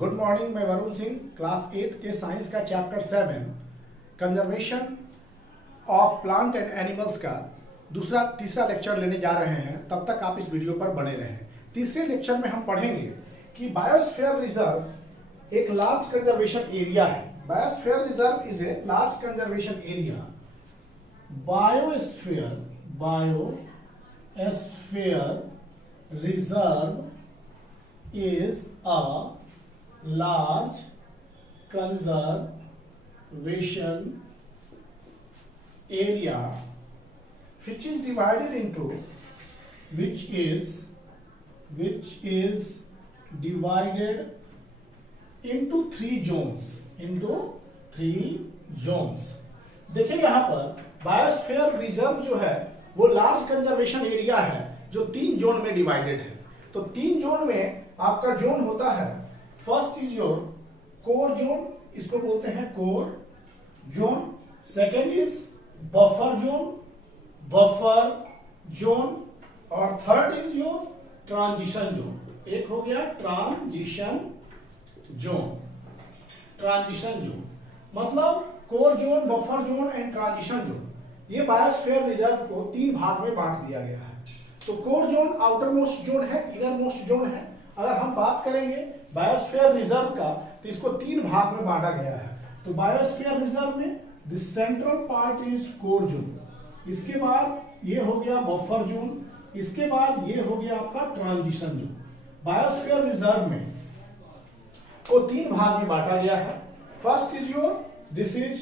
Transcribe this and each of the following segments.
Good morning, मैं Varun Singh class 8 के science का chapter 7 conservation of plant and animals का तीसरा लेक्चर लेने जा रहे हैं। तब तक आप इस वीडियो पर बने रहें। तीसरे लेक्चर में हम पढ़ेंगे कि बायोस्फीयर रिजर्व एक लार्ज कंजर्वेशन एरिया है। Biosphere reserve is a large conservation area. Biosphere reserve is a large conservation area which is divided into three zones। देखिए यहाँ पर बायोस्फीयर रिजर्व जो है वो लार्ज कंजर्वेशन एरिया है जो 3 जोन में डिवाइडेड है। तो 3 जोन में आपका जोन होता है, first is your core zone, इसको बोलते हैं core zone. Second is buffer zone और third is your transition zone. एक हो गया ट्रांजिशन जोन। मतलब core zone, buffer zone and transition zone, ये बायोस्फीयर रिजर्व को 3 भाग में बांट दिया गया है। तो core zone outermost zone है, इनर मोस्ट जोन है। अगर हम बात करेंगे बायोस्फीयर रिजर्व का तो इसको 3 भाग में बांटा गया है। तो बायोस्फीयर रिजर्व में the central part is core zone, इसके बाद ये हो गया बफर जोन, इसके बाद ये हो गया आपका ट्रांजिशन जोन। बायोस्फीयर रिजर्व में को 3 भाग में बांटा गया है। First is your this is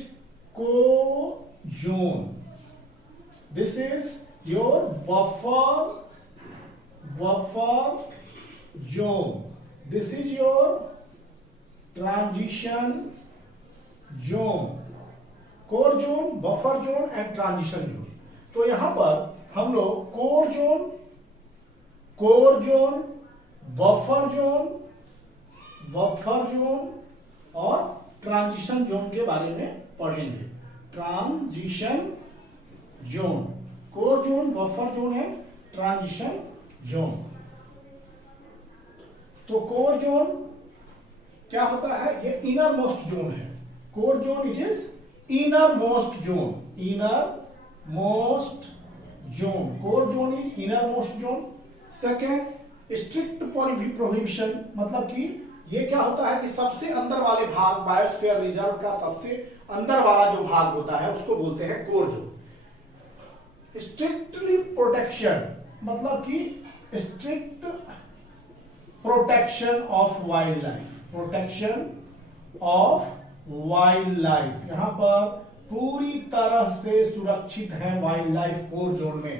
core zone, this is your buffer zone, this is your transition zone। Core zone, buffer zone and transition zone. तो यहां पर हम लोग कोर जोन, बफर जोन और ट्रांजिशन जोन के बारे में पढ़ेंगे। Transition zone, core zone, buffer zone and transition zone. तो कोर जोन क्या होता है? ये इनर मोस्ट जोन है। Core zone it is inner most zone. Core zone is inner most zone. Second strict prohibition, मतलब कि ये क्या होता है कि सबसे अंदर वाले भाग, बायोस्फीयर रिजर्व का सबसे अंदर वाला जो भाग होता है उसको बोलते हैं कोर जोन। स्ट्रिक्टली प्रोटेक्शन, मतलब कि strict protection of wild life, यहां पर पूरी तरह से सुरक्षित है वाइल्ड लाइफ कोर जोन में।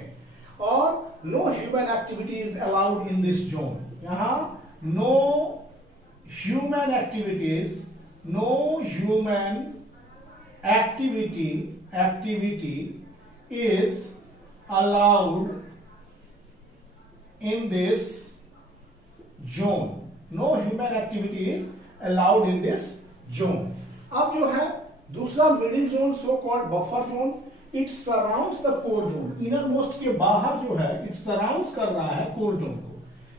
और no human activity is allowed in this zone. यहां no human activity is allowed in this zone। No human activity is allowed in this zone। अब जो है दूसरा middle zone, so called buffer zone, it surrounds the core zone. Inner most के बाहर जो है it surrounds कर रहा है कोर जोन को।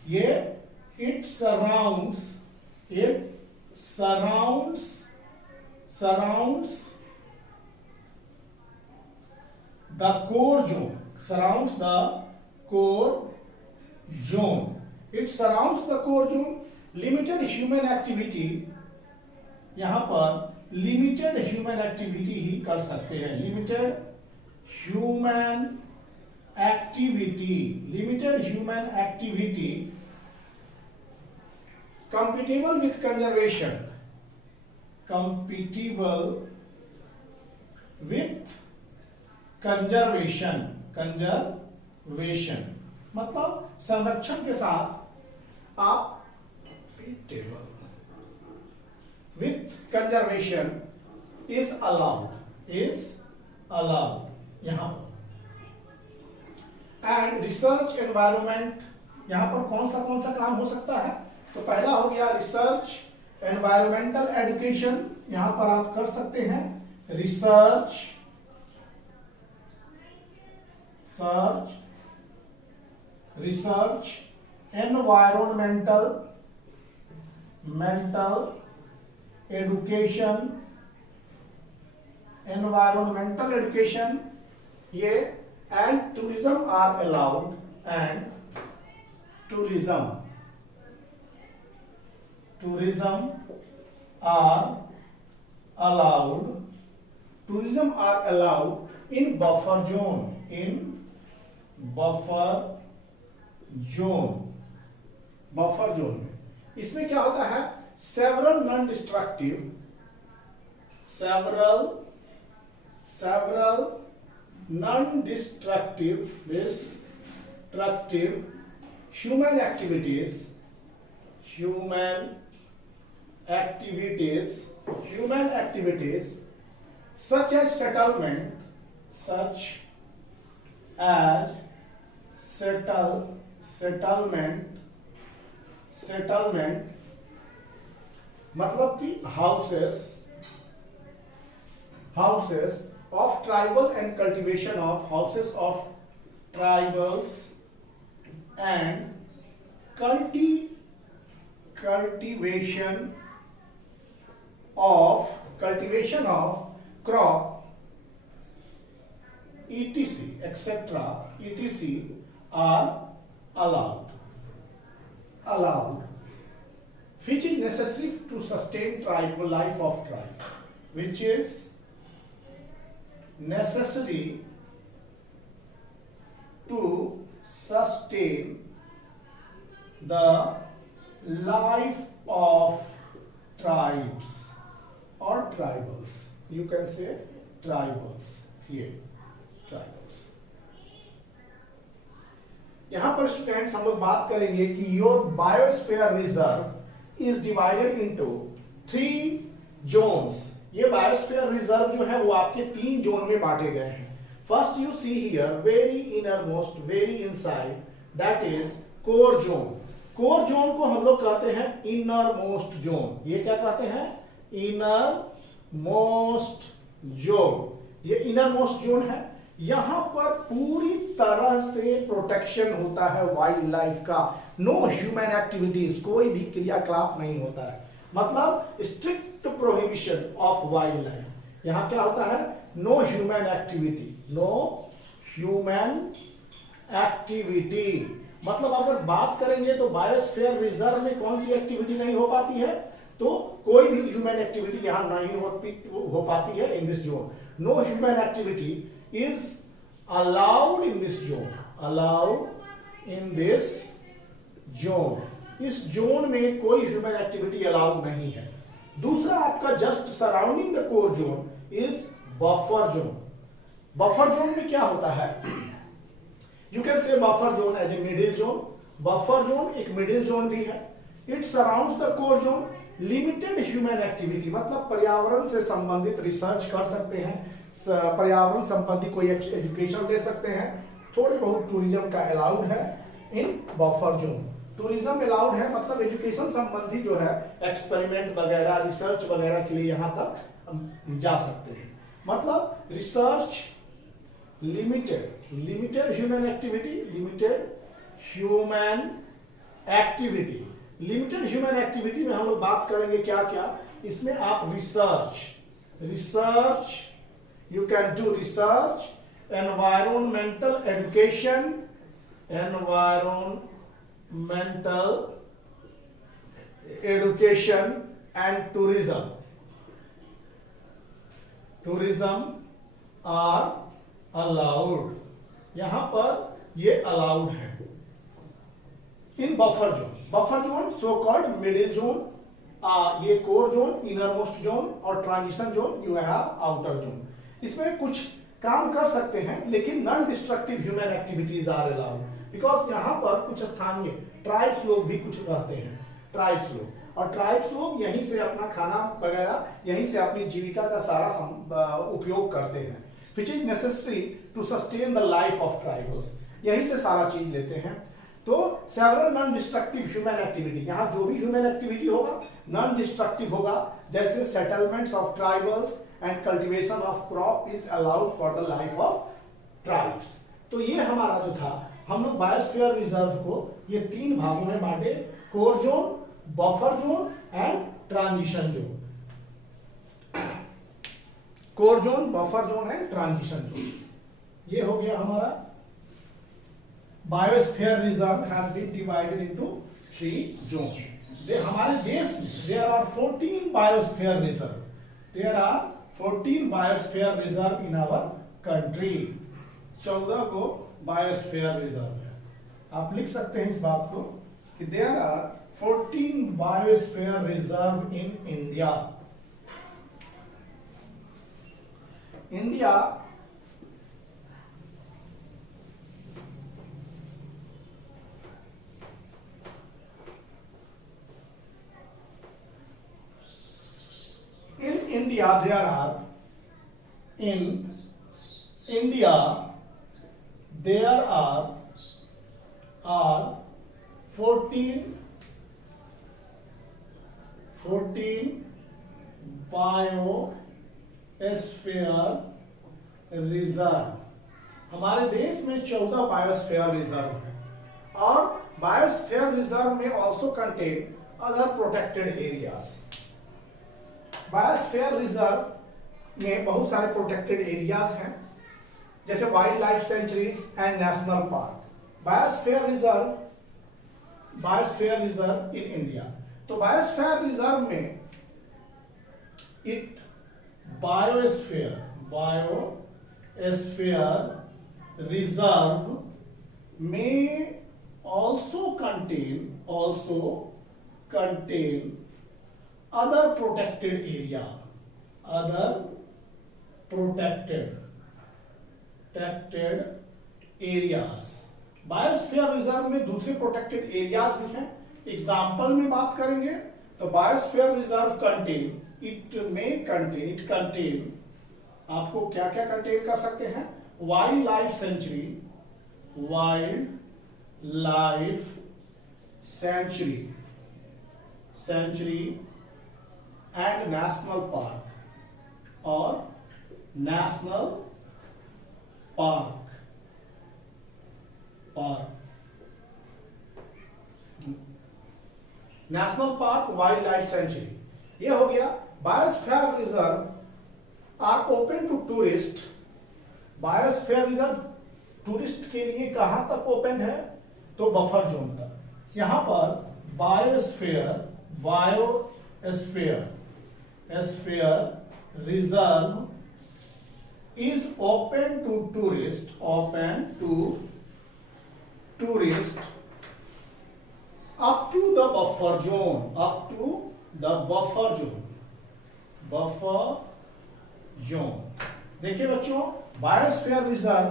ये it surrounds the core zone, it surrounds the core zone। Limited human activity, यहां पर लिमिटेड ह्यूमन एक्टिविटी ही कर सकते हैं। Limited human activity compatible with conservation, मतलब संरक्षण के साथ आप विथ कंजर्वेशन इज अलाउड यहां पर। एंड रिसर्च एनवायरनमेंट, यहां पर कौन सा काम हो सकता है? तो पहला हो गया रिसर्च एनवायरमेंटल एजुकेशन, यहां पर आप कर सकते हैं research environmental education, environmental education, ये and tourism are allowed, and tourism are allowed in buffer zone, buffer zone में इसमें क्या होता है, several non-destructive human activities such as settlement मतलब कि houses of tribal and cultivation of houses of tribals and cultivation of crop etc are allowed which is necessary to sustain tribal life of tribe, which is necessary to sustain the life of tribes or tribals. You can say tribals here, tribals. यहां पर students हम लोग बात करेंगे कि your biosphere reserve is divided into 3 zones. ये biosphere reserve जो है वो आपके 3 जोन में बांटे गए हैं। First you see here very innermost, very inside, that is core zone. Core zone को हम लोग कहते हैं इनर मोस्ट जोन। ये क्या कहते हैं? Inner most zone. ये इनर मोस्ट जोन है। यहां पर पूरी तरह से प्रोटेक्शन होता है वाइल्ड लाइफ का। नो ह्यूमन एक्टिविटीज, कोई भी क्रियाकलाप नहीं होता है, मतलब strict prohibition of wild life. यहां क्या होता है? No human activity, no human activity. मतलब अगर बात करेंगे तो बायोस्फीयर रिजर्व में कौन सी एक्टिविटी नहीं हो पाती है? तो कोई भी ह्यूमन एक्टिविटी यहां नहीं हो पाती है in this zone. No human activity is allowed in this zone, allowed in this zone। इस जोन में कोई ह्यूमन एक्टिविटी अलाउड नहीं है। दूसरा आपका just surrounding the core zone is buffer zone. Buffer zone में क्या होता है? You can say buffer zone as a middle zone. Buffer zone एक मिडिल जोन भी है। It surrounds the core zone. Limited human activity, मतलब पर्यावरण से संबंधित रिसर्च कर सकते हैं, पर्यावरण संबंधी कोई एजुकेशन ले सकते हैं। थोड़े बहुत टूरिज्म का अलाउड है in buffer zone. Tourism allowed है, मतलब एजुकेशन संबंधी जो है एक्सपेरिमेंट वगैरह, रिसर्च वगैरह के लिए यहां तक जा सकते हैं। मतलब research, limited human activity, limited human activity में हम लोग बात करेंगे क्या क्या। इसमें आप research you can do research, environmental education and tourism are allowed। यहां पर ये अलाउड है in buffer zone. Buffer zone so called middle zone, ये core zone, inner most zone, और transition zone you have outer zone. इसमें कुछ काम कर सकते हैं लेकिन non destructive human activities are allowed, because यहाँ पर कुछ स्थानीय ट्राइब्स लोग भी कुछ रहते हैं, ट्राइब्स लोग, और ट्राइब्स लोग यहीं से अपना खाना वगैरह, यहीं से अपनी जीविका का सारा उपयोग करते हैं, which is necessary to sustain the life of tribals. यहीं से सारा चीज लेते हैं। तो several non destructive human activity, यहां जो भी ह्यूमन एक्टिविटी होगा नॉन डिस्ट्रक्टिव होगा, जैसे settlements of tribals and cultivation of crop is allowed for the life of tribes. तो ये हमारा जो था, हम लोग बायोस्फीयर रिजर्व को ये 3 भागों में बांटे, core zone, buffer zone and transition zone. Core zone, buffer zone and transition zone, ये हो गया हमारा biosphere reserve has been divided into 3 zone. हमारे देश में there are 14 biosphere reserve, there are 14 biosphere reserve in our country. 14 को biosphere reserve है। आप लिख सकते हैं इस बात को कि there are 14 biosphere reserve in India. India there are in India there are 14 biosphere reserve. हमारे देश में 14 बायोस्फीयर रिजर्व है और बायोस्फीयर रिजर्व में also contain other protected areas. बायोस्फीयर रिजर्व में बहुत सारे प्रोटेक्टेड एरियाज हैं, जैसे wild life sanctuaries and national park. Biosphere reserve in India. तो बायोस्फीयर रिजर्व में बायोस्फीयर रिजर्व में also contain other protected area, other protected areas। Biosphere reserve में दूसरे प्रोटेक्टेड एरियाज भी हैं। एग्जाम्पल में बात करेंगे तो बायोस्फीयर रिजर्व इट कंटेन आपको क्या क्या कंटेन कर सकते हैं? Wildlife sanctuary and national park और national park wildlife sanctuary. ये हो गया। Biosphere reserve are open to tourist. Biosphere reserve tourist के लिए कहां तक ओपन है? तो बफर जोन तक। यहां पर biosphere reserve is open to tourist up to the buffer zone। देखिए बच्चों, बायोस्फीयर रिजर्व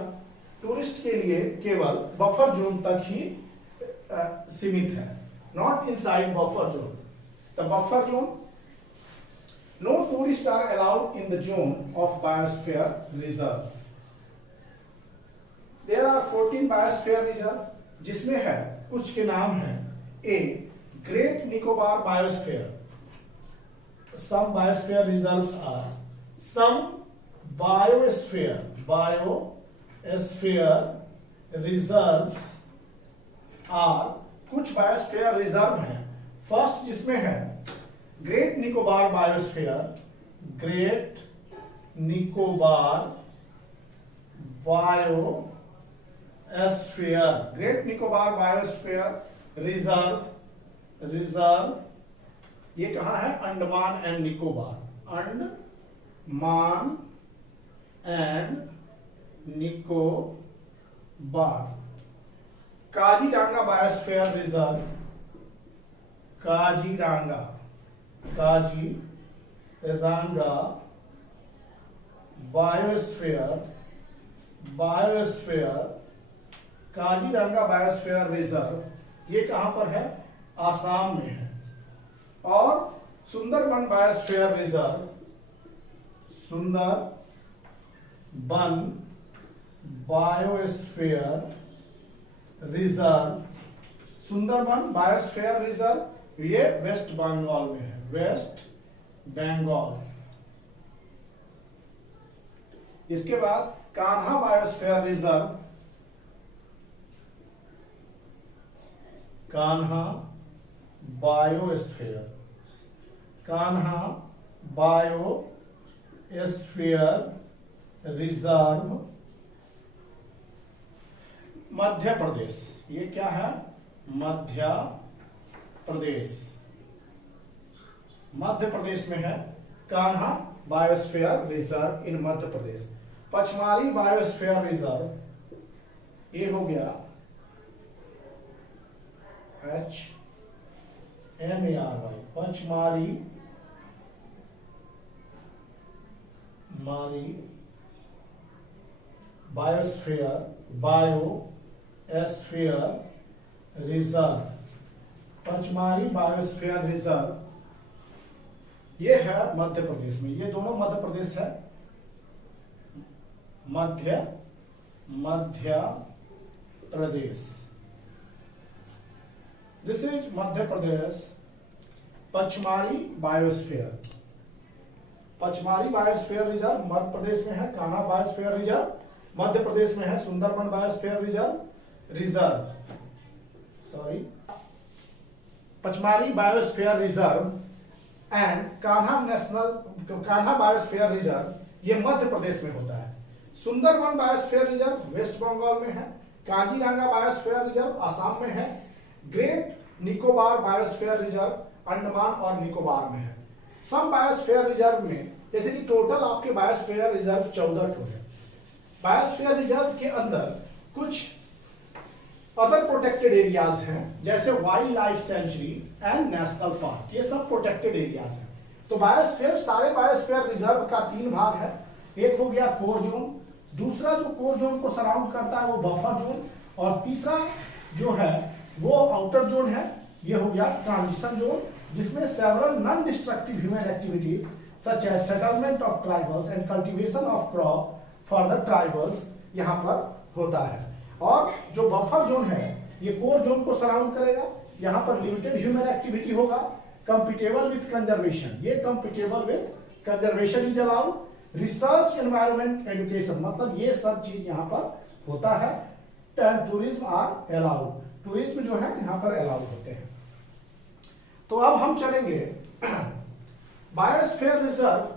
टूरिस्ट के लिए केवल बफर जोन तक ही सीमित है, not inside buffer zone. The buffer zone, no tourists are allowed in the zone of biosphere reserve। there are 14 biosphere reserve, जिसमें है कुछ के नाम हैं। A, great Nicobar biosphere. some biosphere reserves are some biosphere reserves are कुछ biosphere reserve हैं। First जिसमें है ग्रेट निकोबार बायोस्फीयर रिजर्व ये कहां है? Andaman and Nicobar. Kaziranga biosphere reserve, Kaziranga Kaziranga biosphere reserve ये कहां पर है? आसाम में है। और Sundarban biosphere reserve, Sundarban biosphere reserve ये वेस्ट बंगाल में है, वेस्ट बंगाल। इसके बाद Kanha biosphere reserve, biosphere, Kanha biosphere reserve, Madhya Pradesh. ये क्या है? मध्य प्रदेश, मध्य प्रदेश में है Kanha biosphere reserve in Madhya Pradesh. Pachmarhi biosphere reserve, ये हो गया HMARY, Pachmarhi biosphere reserve, Pachmarhi biosphere reserve, ये है मध्य प्रदेश में। ये दोनों मध्य प्रदेश है, Madhya Pradesh. This is Madhya Pradesh Pachmarhi biosphere. Pachmarhi biosphere reserve Madhya Pradesh में है, कान्हा बायोस्फीयर रिजर्व मध्य प्रदेश में है, Sundarban biosphere reserve Pachmarhi biosphere reserve and Kanha biosphere reserve, ये मध्य प्रदेश में होता है। सुंदरबन बायोस्फीयर रिजर्व वेस्ट बंगाल में है, काजीरंगा बायोस्फीयर रिजर्व असम में है, great Nicobar biosphere reserve Andaman और निकोबार में है। सम बायोस्फीयर रिजर्व में, जैसे कि टोटल आपके बायोस्फीयर रिजर्व 14 ठो है। बायोस्फीयर रिजर्व के अंदर कुछ अदर प्रोटेक्टेड एरियाज हैं, जैसे wild life sanctuary and national park, ये सब प्रोटेक्टेड एरियाज हैं। तो बायोस्फीयर, सारे बायोस्फीयर रिजर्व का 3 भाग है। एक हो गया कोर जोन, दूसरा जो कोर जोन को सराउंड करता है वो बफर जोन, और तीसरा जो है वो आउटर जोन है, ये हो गया ट्रांजिशन जोन, जिसमें several non destructive human activities such as settlement of tribals and cultivation of crop for the tribals यहाँ पर होता है। और जो बफर जोन है ये कोर जोन को सराउंड करेगा, यहाँ पर लिमिटेड ह्यूमन एक्टिविटी होगा, कंपेटेबल विथ कंजर्वेशन, ये compatible with conservation is allowed, research environment education, मतलब ये सब चीज यहाँ पर होता है। टूरिज्म आर अलाउड, टूरिज्म जो है यहाँ पर अलाउड होते हैं। तो अब हम चलेंगे biosphere reserve.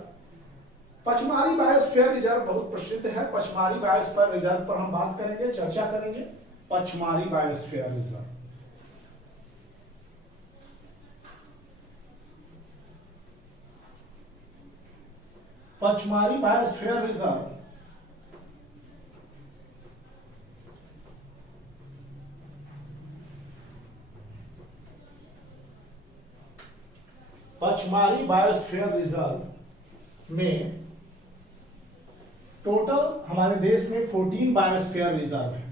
Pachmarhi biosphere reserve बहुत प्रसिद्ध है। पचमारी बायोस्फीयर रिजर्व पर हम बात करेंगे, चर्चा करेंगे। Pachmarhi biosphere reserve, Pachmarhi biosphere reserve Pachmarhi biosphere reserve में टोटल हमारे देश में 14 बायोस्फीयर रिजर्व है।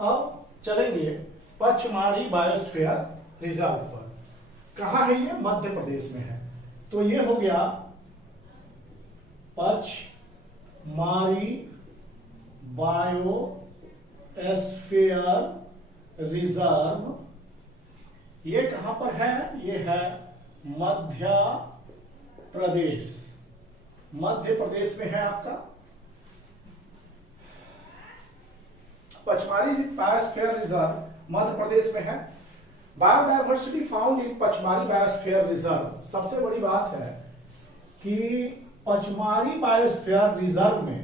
अब चलेंगे पचमारी बायोस्फीयर रिजर्व पर। कहाँ है ये? मध्य प्रदेश में है। तो ये हो गया पचमारी बायोस्फीयर रिजर्व, ये कहां पर है? ये है मध्य प्रदेश, मध्य प्रदेश में है आपका। पचमारी बायोस्फीयर रिजर्व मध्य प्रदेश में है। Biodiversity found in Pachmarhi biosphere reserve, सबसे बड़ी बात है कि पचमारी बायोस्फीयर रिजर्व में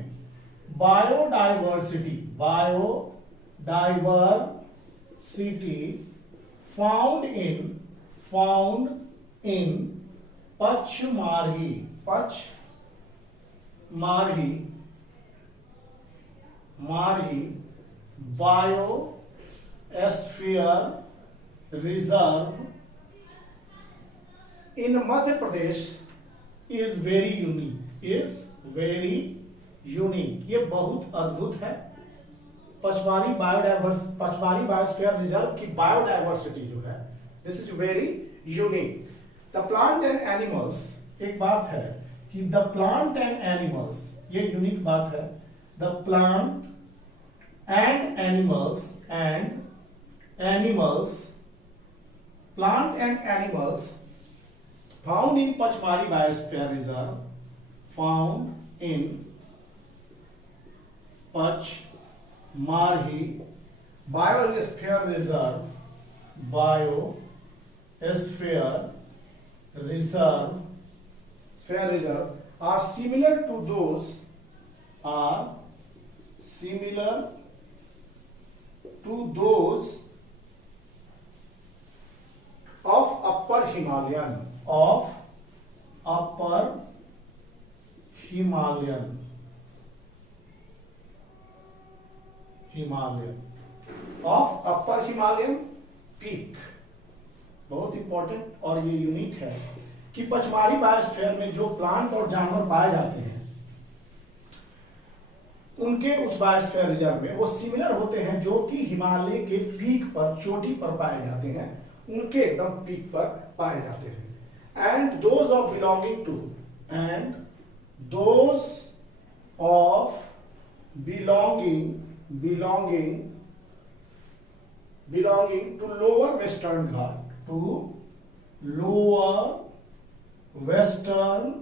biodiversity found in Pachmarhi biosphere reserve in Madhya Pradesh is very unique, ये बहुत अद्भुत है। पचमारी बायोस्फीयर रिजर्व की बायोडायवर्सिटी जो है, this is very unique. The plant and animals, एक बात है कि द प्लांट एंड एनिमल्स, ये यूनिक बात है। The plant and animals found in Pachmari Biosphere Reserve, found in Pachmari Biosphere Reserve, sphere reserve are similar to those of upper Himalayan peak. बहुत important और ये यूनिक है कि Pachmarhi biosphere में जो प्लांट और जानवर पाए जाते हैं उनके उस बायोस्फीयर रिजर्व में वो सिमिलर होते हैं जो कि हिमालय के पीक पर, चोटी पर पाए जाते हैं, उनके एकदम पीक पर पाए जाते हैं। And those of belonging to lower western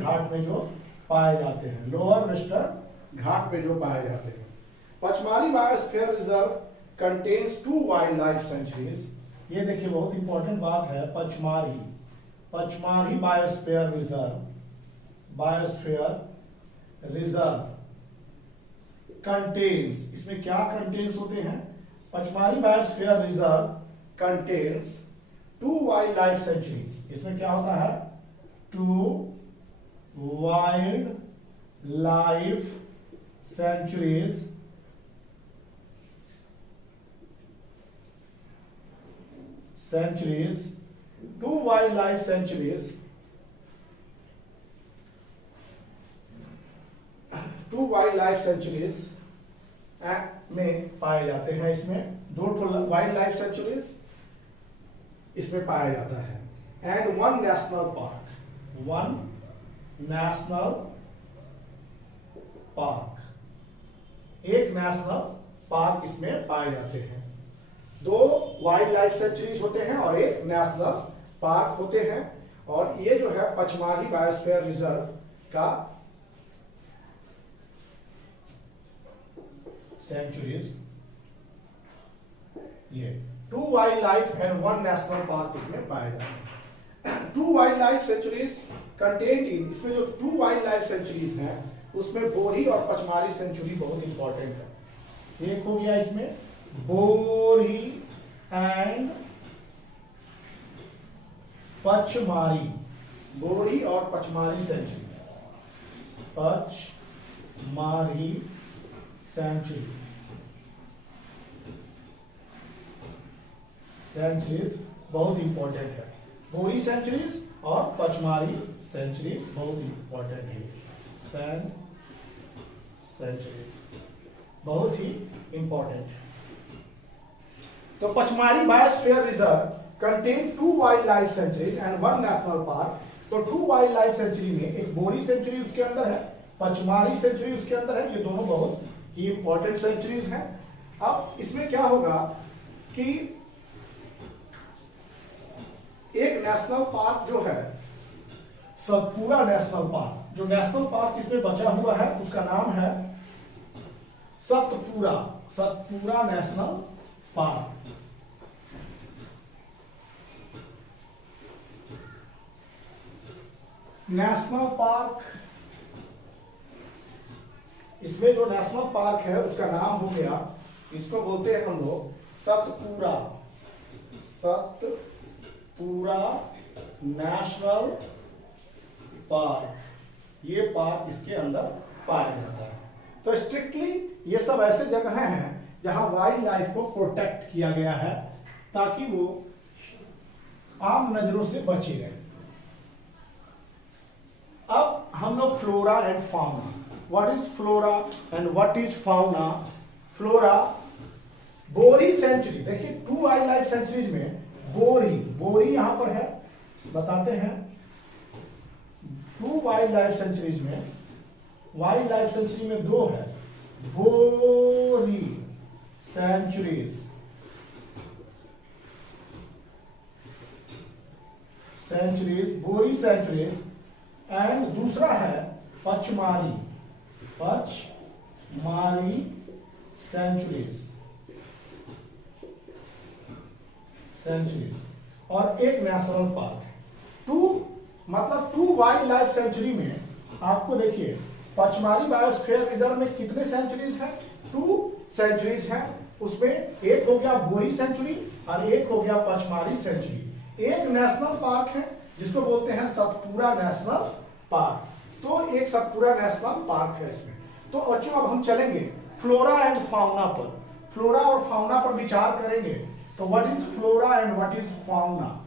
Ghat में जो पाए जाते हैं, Pachmarhi biosphere reserve contains 2 wild life sanctuaries. ये देखिए बहुत इंपॉर्टेंट बात है, पचमारी बायोस्फीयर रिजर्व कंटेन्स, इसमें क्या कंटेन्स होते हैं? Pachmarhi biosphere reserve contains 2 wildlife sanctuary. इसमें क्या होता है? 2 वाइल्ड लाइफ सेंचुरीज में पाए जाते हैं। इसमें 2 वाइल्ड लाइफ सेंचुरीज इसमें पाया जाता है। एंड 1 नेशनल पार्क, एक नेशनल पार्क इसमें पाए जाते हैं। 2 वाइल्ड लाइफ सेंचुरीज होते हैं और एक नेशनल पार्क होते हैं। और ये जो है पचमारी बायोस्फीयर रिजर्व का सेंचुरीज, ये 2 wild life and 1 national park इसमें पाए जाते हैं। 2 wild life sanctuaries contained in, इसमें जो 2 वाइल्ड लाइफ सेंचुरीज हैं उसमें बोरी और पचमारी सेंचुरी बहुत इंपॉर्टेंट है। एक हो गया इसमें बोरी एंड पचमारी, बोरी और पचमारी सेंचुरीज बहुत इंपॉर्टेंट है। बोरी सेंचुरीज और पचमारी सेंचुरीज बहुत इंपॉर्टेंट है। सेंचुरीज बहुत ही इंपॉर्टेंट है। तो Pachmarhi biosphere reserve contain 2 wild life sanctuaries and 1 national park. तो 2 वाइल्ड लाइफ सेंचुरी में एक बोरी सेंचुरी उसके अंदर है, पचमारी सेंचुरी उसके अंदर है। ये दोनों बहुत ही इंपॉर्टेंट सेंचुरीज हैं। अब इसमें क्या होगा कि एक नेशनल पार्क जो है, सतपुरा नेशनल पार्क, जो नेशनल पार्क इसमें बचा हुआ है उसका नाम है Satpura national park. National park, इसमें जो नेशनल पार्क है उसका नाम हो गया, इसको बोलते हैं हम लोग सतपुरा नेशनल पार्क। ये पार्क इसके अंदर पाया जाता है। तो स्ट्रिक्टली ये सब ऐसे जगह हैं जहां वाइल्ड लाइफ को प्रोटेक्ट किया गया है ताकि वो आम नजरों से बचे रहे। अब हम लोग flora and fauna, what is flora and what is fauna. Flora, बोरी सेंचुरी, देखिए 2 वाइल्ड लाइफ सेंचुरीज में बोरी यहां पर है, बताते हैं। 2 वाइल्ड लाइफ सेंचुरीज में, वाइल्ड लाइफ सेंचुरी में 2 है, बोरी सेंचुरीज बोरी सेंचुरीज एंड दूसरा है पचमारी सेंचुरीज। सेंचुरीज और एक नेशनल पार्क है। टू वाइल्ड लाइफ सेंचुरी में आपको देखिए पचमारी बायोस्फीयर रिजर्व में कितने सेंचुरीज हैं? 2 सेंचुरीज हैं। उसमें एक हो गया बोरी सेंचुरी और एक हो गया पचमारी सेंचुरी। एक नेशनल पार्क है जिसको बोलते हैं सतपुरा नेशनल पार्क। तो एक सतपुरा नेशनल पार्क है इसमें। तो बच्चों अब हम चलेंगे फ्लोरा एंड फाउना पर। फ्लोरा और फाउना पर विचार करेंगे। तो what is flora and what is fauna?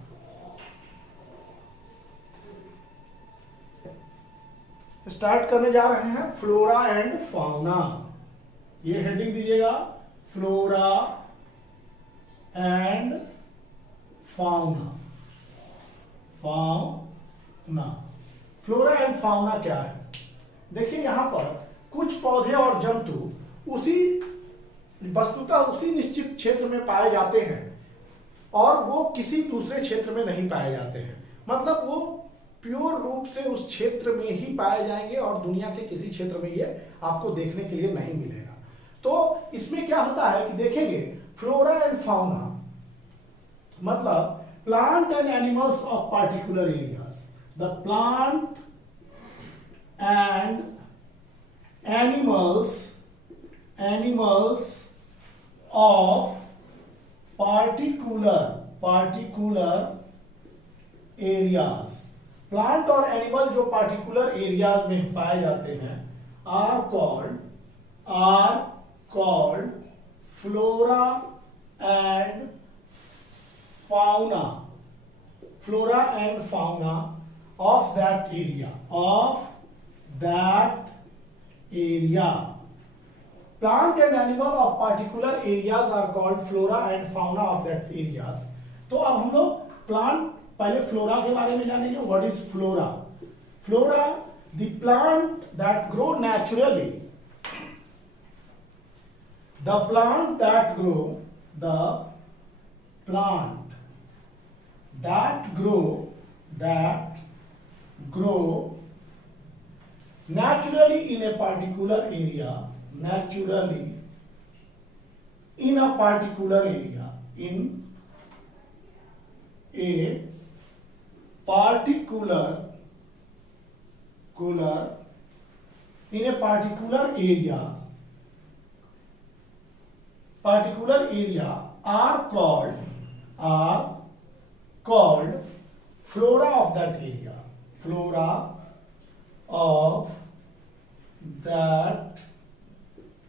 Start करने जा रहे हैं फ्लोरा एंड फाउना। ये हेडिंग दीजिएगा, flora and fauna. Fauna, flora and fauna क्या है? देखिए यहां पर कुछ पौधे और जंतु वस्तुतः उसी निश्चित क्षेत्र में पाए जाते हैं और वो किसी दूसरे क्षेत्र में नहीं पाए जाते हैं। मतलब वो प्योर रूप से उस क्षेत्र में ही पाए जाएंगे और दुनिया के किसी क्षेत्र में ये आपको देखने के लिए नहीं मिलेगा। तो इसमें क्या होता है कि देखेंगे फ्लोरा एंड फाउना मतलब plant and animals of particular areas. The plant and animals of particular areas। Plant और एनिमल जो पार्टिकुलर एरियाज में पाए जाते हैं are called flora and fauna. Flora and fauna of that area. Plant and animal of particular areas are called flora and fauna of that areas। तो अब हम लोग प्लांट, पहले फ्लोरा के बारे में जानेंगे। What is flora? Flora, the plant that grow naturally, the plant that grow naturally in a particular area, naturally in a particular area, in a particular area are called flora of that area। flora of that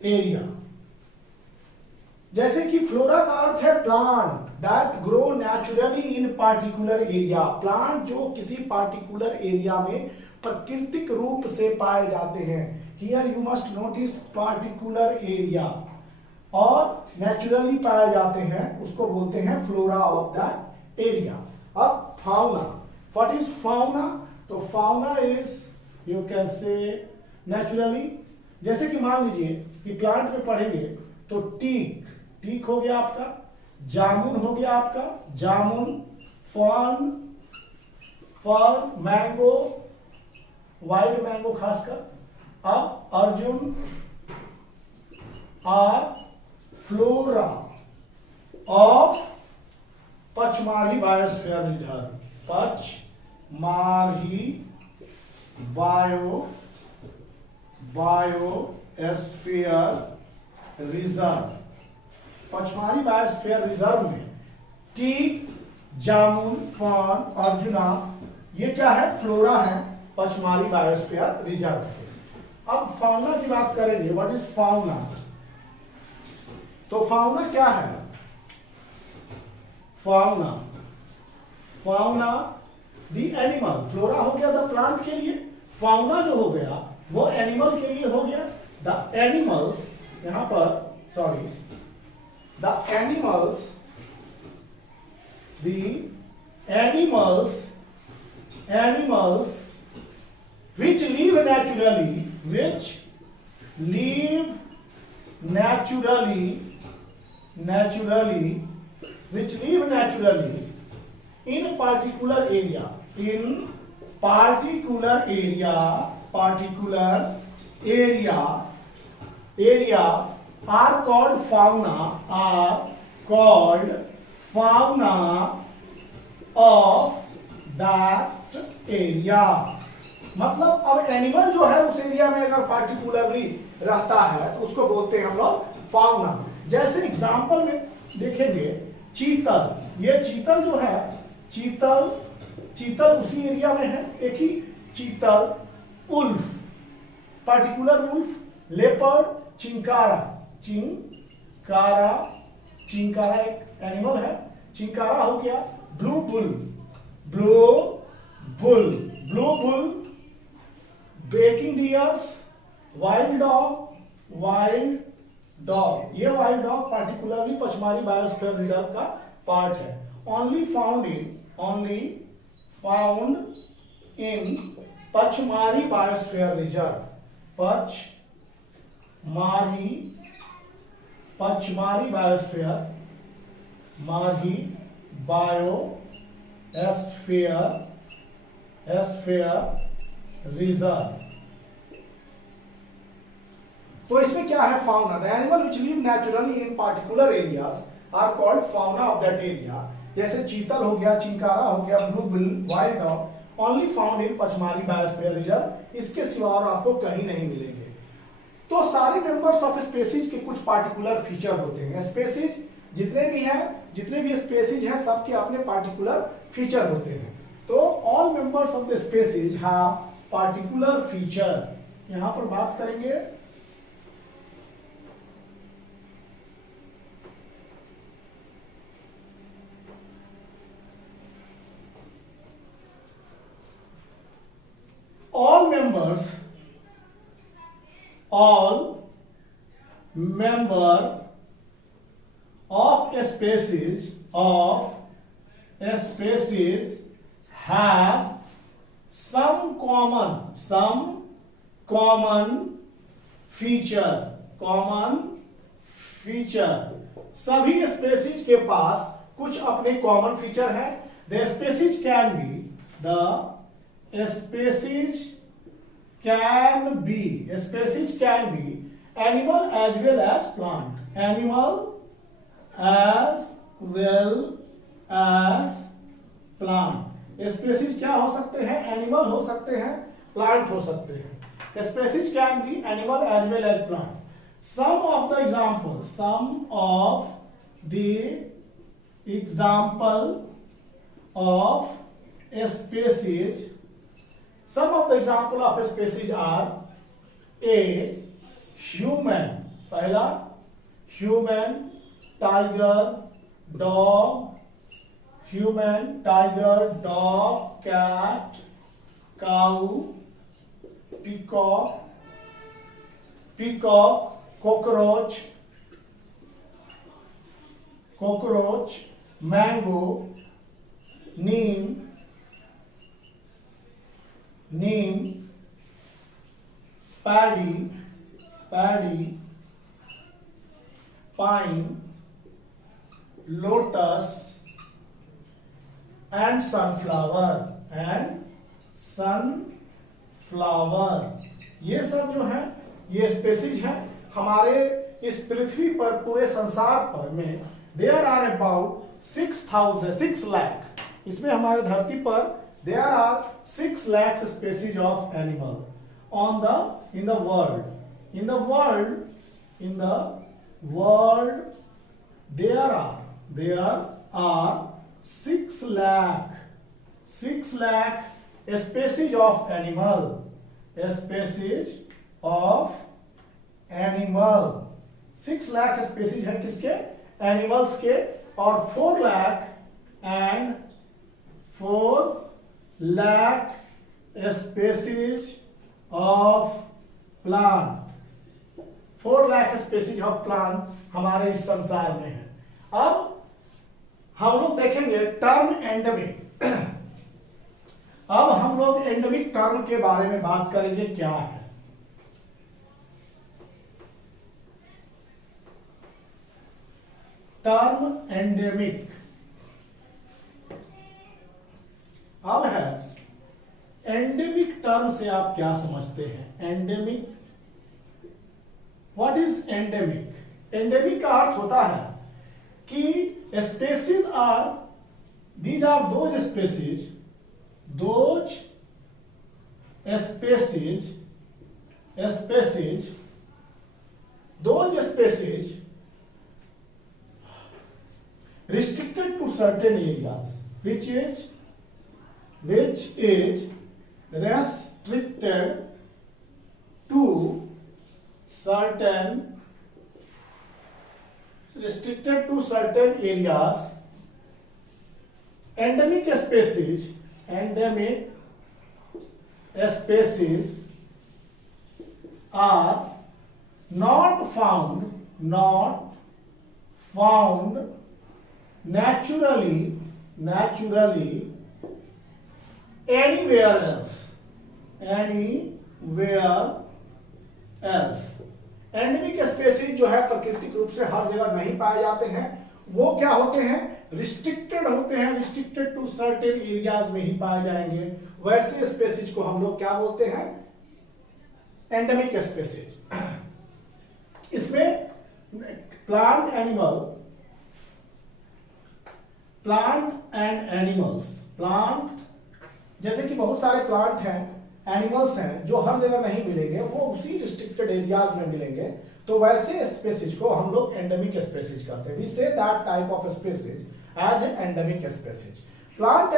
area। जैसे कि flora का अर्थ है plant that grow naturally in particular area. Plant जो किसी particular area में प्राकृतिक रूप से पाए जाते हैं। Here you must notice particular area, और नेचुरली पाए जाते हैं उसको बोलते हैं फ्लोरा ऑफ दैट एरिया। अब फाउना, व्हाट इज फाउना? तो फाउना इज यू कैन से नेचुरली, जैसे कि मान लीजिए कि प्लांट में पढ़ेंगे तो टीक हो गया आपका, जामुन हो गया आपका, जामुन, फर्न, मैंगो, वाइल्ड मैंगो खासकर। अब अर्जुन are flora of Pachmarhi biosphere reserve. Pachmarhi biosphere reserve. Pachmarhi biosphere reserve में टीक, जामुन, फर्न, अर्जुना, ये क्या है? फ्लोरा है पचमारी बायोस्फीयर रिजर्व के। अब फाउना की बात करेंगे। What is fauna? तो फाउना क्या है? Fauna the animal. फ्लोरा हो गया द प्लांट के लिए, फाउना जो हो गया वो एनिमल के लिए हो गया। द एनिमल्स, यहां पर sorry, the animals which live naturally in particular area are called fauna of that area। मतलब अब एनिमल जो है उस एरिया में अगर पार्टिकुलरली रहता है तो उसको बोलते हैं हम लोग फाउना। जैसे एग्जांपल में देखेंगे चीतल, ये चीतल जो है, चीतल चीतल उसी एरिया में है, एक ही चीतल। Wolf, particular wolf. लेपर्ड, चिंकारा, चिंकारा, चिंकारा एक एनिमल है, चिंकारा हो गया। Blue bull, blue bull, blue bull. Barking deers, wild dog, wild dog, ये wild dog particularly Pachmarhi biosphere reserve का पार्ट है। Only found in Pachmarhi biosphere reserve, Pachmarhi biosphere, मारी बायोस्फीयर रिजर्व। तो इसमें क्या है? Fauna, the animal which live naturally in particular areas are called fauna of that area. जैसे चीतल हो गया, चिंकारा हो गया, blue bull, wild dog, only found in Pachmarhi biosphere reserve. इसके सिवा और आपको कहीं नहीं मिलेंगे। तो सारे मेंबर्स ऑफ स्पेसीज के कुछ पार्टिकुलर फीचर होते हैं। स्पेसीज जितने भी स्पेसीज हैं सबके अपने पार्टिकुलर फीचर होते हैं। तो all members of the species have particular feature. यहां पर बात करेंगे all member of a species have some common feature। सभी स्पेसीज के पास कुछ अपने कॉमन फीचर है। The species can be animal as well as plant, animal as well as plant। Species क्या हो सकते हैं? एनिमल हो सकते हैं, प्लांट हो सकते हैं। Species can be animal as well as plant. Some of the example of species are a human, पहला human, tiger, dog, cat, cow, peacock, cockroach, mango, neem, paddy, pine, lotus and sunflower। ये सब जो है ये species है हमारे इस पृथ्वी पर, पूरे संसार पर में। देयर आर अबाउट 6 लाख, इसमें हमारे धरती पर there are 6 lakh species of animal in the world there are 6 lakh species of animal, 6 lakh species है किसके? एनिमल्स के। और 4 lakh species of plant, 4 lakh species of plant हमारे इस संसार में है। अब हम लोग देखेंगे टर्म एंडेमिक। अब हम लोग एंडेमिक टर्म के बारे में बात करेंगे, क्या है? Term endemic. अब है एंडेमिक टर्म से आप क्या समझते हैं? Endemic, what is endemic? Endemic का अर्थ होता है कि species are, these are those species restricted to certain areas, which is restricted to certain areas. Endemic species are not found naturally anywhere else. Endemic species जो है प्राकृतिक रूप से हर जगह नहीं पाए जाते हैं, वो क्या होते हैं, रिस्ट्रिक्टेड होते हैं, रिस्ट्रिक्टेड टू सर्टेन एरियाज में ही पाए जाएंगे। वैसे स्पेसीज को हम लोग क्या बोलते हैं, एंडेमिक स्पेसीज। इसमें प्लांट एंड एनिमल्स, जैसे कि बहुत सारे प्लांट हैं, एनिमल्स हैं जो हर जगह नहीं मिलेंगे, वो उसी रिस्ट्रिक्टेड एरियाज में मिलेंगे, तो वैसे स्पेसीज को हम लोग एंडेमिक स्पेसीज कहते हैं। We say that type of species as endemic species. Plant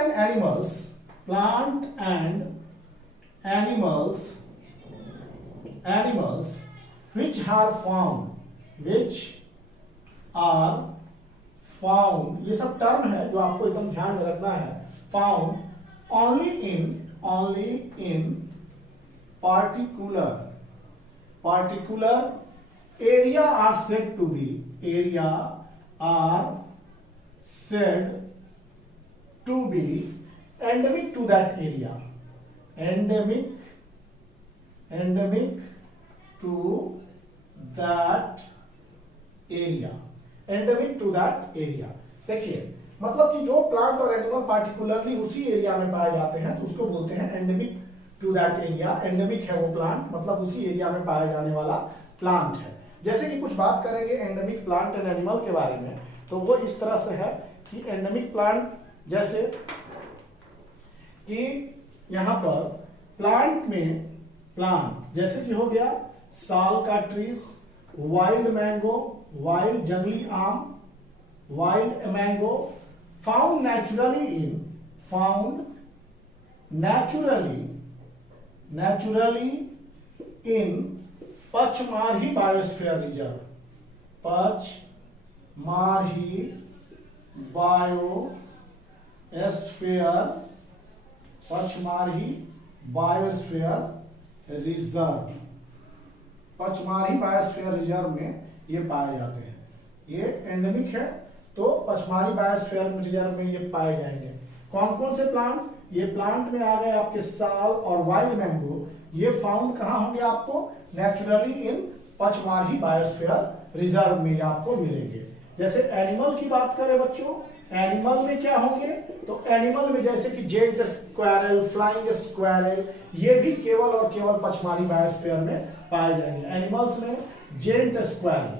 and animals which are found, ये सब टर्म है जो आपको एकदम ध्यान में रखना है। found only in particular area are said to be endemic to that area, endemic to that area। देखिए, मतलब कि जो प्लांट और एनिमल पार्टिकुलरली उसी एरिया में पाए जाते हैं तो उसको बोलते हैं endemic to that area. Endemic है वो प्लांट, मतलब उसी एरिया में पाया जाने वाला प्लांट है। जैसे कि कुछ बात करेंगे एंडेमिक प्लांट एंड एनिमल के बारे में, तो वो इस तरह से है कि एंडेमिक प्लांट, जैसे कि यहां पर प्लांट जैसे कि हो गया साल का ट्रीज, वाइल्ड मैंगो, वाइल्ड जंगली आम, wild mango, found naturally in Pachmarhi biosphere reserve, Pachmarhi biosphere reserve में ये पाए जाते हैं। ये एंडेमिक है, तो पचमारी बायोस्फीयर रिजर्व में ये पाए जाएंगे। कौन से प्लांट, ये प्लांट में आ गए आपके साल और वाइल्ड मैंगो, ये फाउंड कहां होंगे आपको, naturally in Pachmarhi biosphere reserve में आपको मिलेंगे। जैसे एनिमल की बात करें बच्चों, एनिमल में क्या होंगे, तो एनिमल में जैसे कि जेंट स्क्वायरल, फ्लाइंग स्क्वायरल, ये भी केवल और केवल पचमारी बायोस्फीयर में पाए जाएंगे। एनिमल्स में giant squirrel,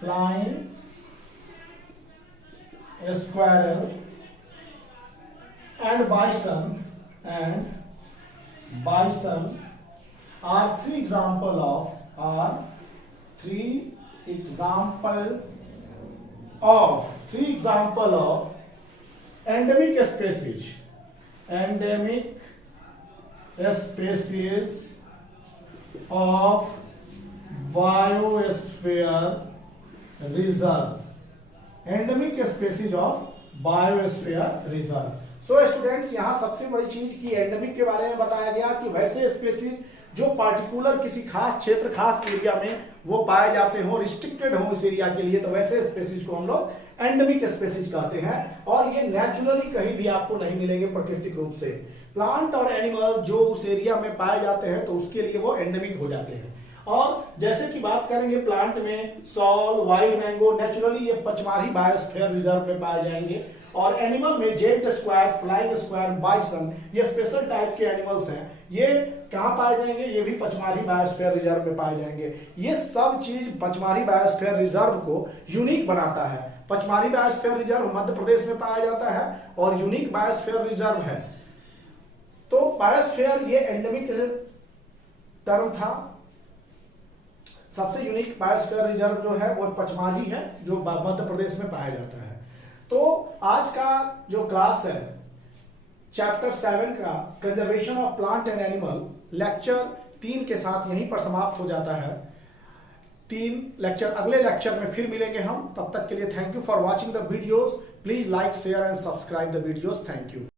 flying squirrel and bison are three example of endemic species of biosphere reserve, endemic species of biosphere reserve. So students, यहां सबसे बड़ी चीज की एंडेमिक के बारे में बताया गया कि वैसे स्पेसीज जो पार्टिकुलर किसी खास क्षेत्र, खास एरिया में वो पाए जाते हो, रिस्ट्रिक्टेड हो इस एरिया के लिए, तो वैसे स्पेसीज को हम लोग एंडेमिक स्पेसीज कहते हैं। और ये नेचुरली कहीं भी आपको नहीं मिलेंगे प्राकृतिक रूप से। प्लांट और एनिमल जो उस एरिया में पाए जाते हैं तो उसके लिए वो एंडेमिक हो जाते हैं। और जैसे कि बात करेंगे प्लांट में सॉल, वाइल्ड मैंगो, नेचुरली ये पचमारी बायोस्फीयर रिजर्व में पाए जाएंगे। और एनिमल में jet square, flying square, bison, ये स्पेशल टाइप के एनिमल्स हैं, ये कहाँ पाए जाएंगे, ये भी पचमारी बायोस्फीयर रिजर्व में पाए जाएंगे। ये सब चीज पचमारी बायोस्फीयर रिजर्व को यूनिक बनाता है। पचमारी बायोस्फीयर रिजर्व मध्य प्रदेश में पाया जाता है और यूनिक बायोस्फीयर रिजर्व है। तो बायोस्फीयर ये एंडेमिक टर्म था। सबसे यूनिक बायोस्फीयर रिजर्व जो है वो पचमारी है, जो मध्य प्रदेश में पाया जाता है। तो आज का जो क्लास है चैप्टर 7 का conservation of plant and animal, lecture 3 के साथ यहीं पर समाप्त हो जाता है। 3 लेक्चर, अगले लेक्चर में फिर मिलेंगे हम। तब तक के लिए thank you for watching the videos. Please like, share and subscribe the videos. Thank you.